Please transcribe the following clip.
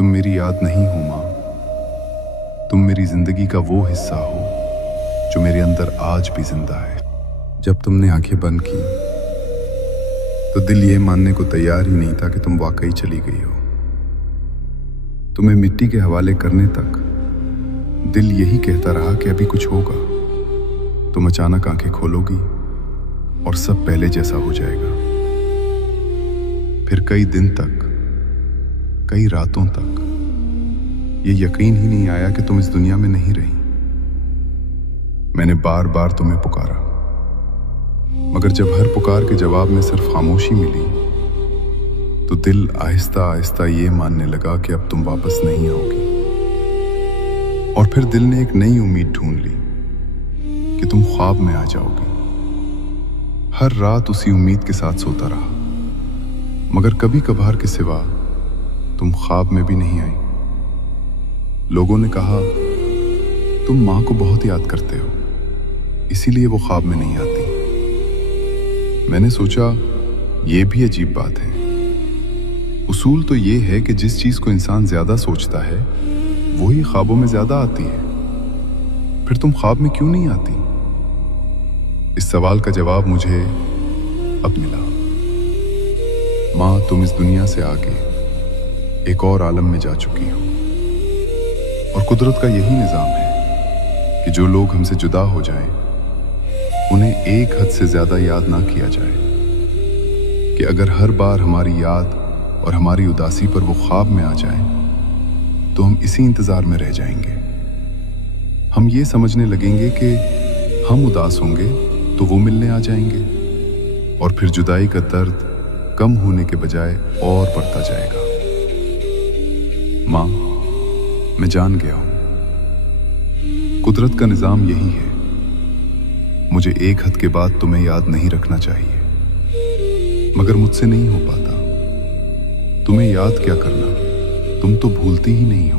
तुम मेरी याद नहीं हो माँ। तुम मेरी जिंदगी का वो हिस्सा हो जो मेरे अंदर आज भी जिंदा है। जब तुमने आंखें बंद की तो दिल ये मानने को तैयार ही नहीं था कि तुम वाकई चली गई हो। तुम्हें मिट्टी के हवाले करने तक दिल यही कहता रहा कि अभी कुछ होगा। तुम अचानक आंखें खोलोगी और सब पहले जैसा हो जाएगा। फिर कई दिन तक, कई रातों तक ये यकीन ही नहीं आया कि तुम इस दुनिया में नहीं रही। मैंने बार बार तुम्हें पुकारा, मगर जब हर पुकार के जवाब में सिर्फ खामोशी मिली तो दिल आहिस्ता आहिस्ता ये मानने लगा कि अब तुम वापस नहीं आओगी। और फिर दिल ने एक नई उम्मीद ढूंढ ली कि तुम ख्वाब में आ जाओगी। हर रात उसी उम्मीद के साथ सोता रहा, मगर कभी कभार के सिवा तुम ख्वाब में भी नहीं आई। लोगों ने कहा तुम माँ को बहुत याद करते हो, इसीलिए वो ख्वाब में नहीं आती। मैंने सोचा ये भी अजीब बात है। उसूल तो ये है कि जिस चीज को इंसान ज्यादा सोचता है वही ख्वाबों में ज्यादा आती है। फिर तुम ख्वाब में क्यों नहीं आती? इस सवाल का जवाब मुझे अब मिला। माँ, तुम इस दुनिया से आगे एक और आलम में जा चुकी हो, और कुदरत का यही निजाम है कि जो लोग हमसे जुदा हो जाएं, उन्हें एक हद से ज्यादा याद ना किया जाए। कि अगर हर बार हमारी याद और हमारी उदासी पर वो ख्वाब में आ जाए तो हम इसी इंतजार में रह जाएंगे। हम ये समझने लगेंगे कि हम उदास होंगे तो वो मिलने आ जाएंगे, और फिर जुदाई का दर्द कम होने के बजाय और बढ़ता जाएगा। माँ, मैं जान गया हूं कुदरत का निजाम यही है। मुझे एक हद के बाद तुम्हें याद नहीं रखना चाहिए, मगर मुझसे नहीं हो पाता। तुम्हें याद क्या करना, तुम तो भूलती ही नहीं हो।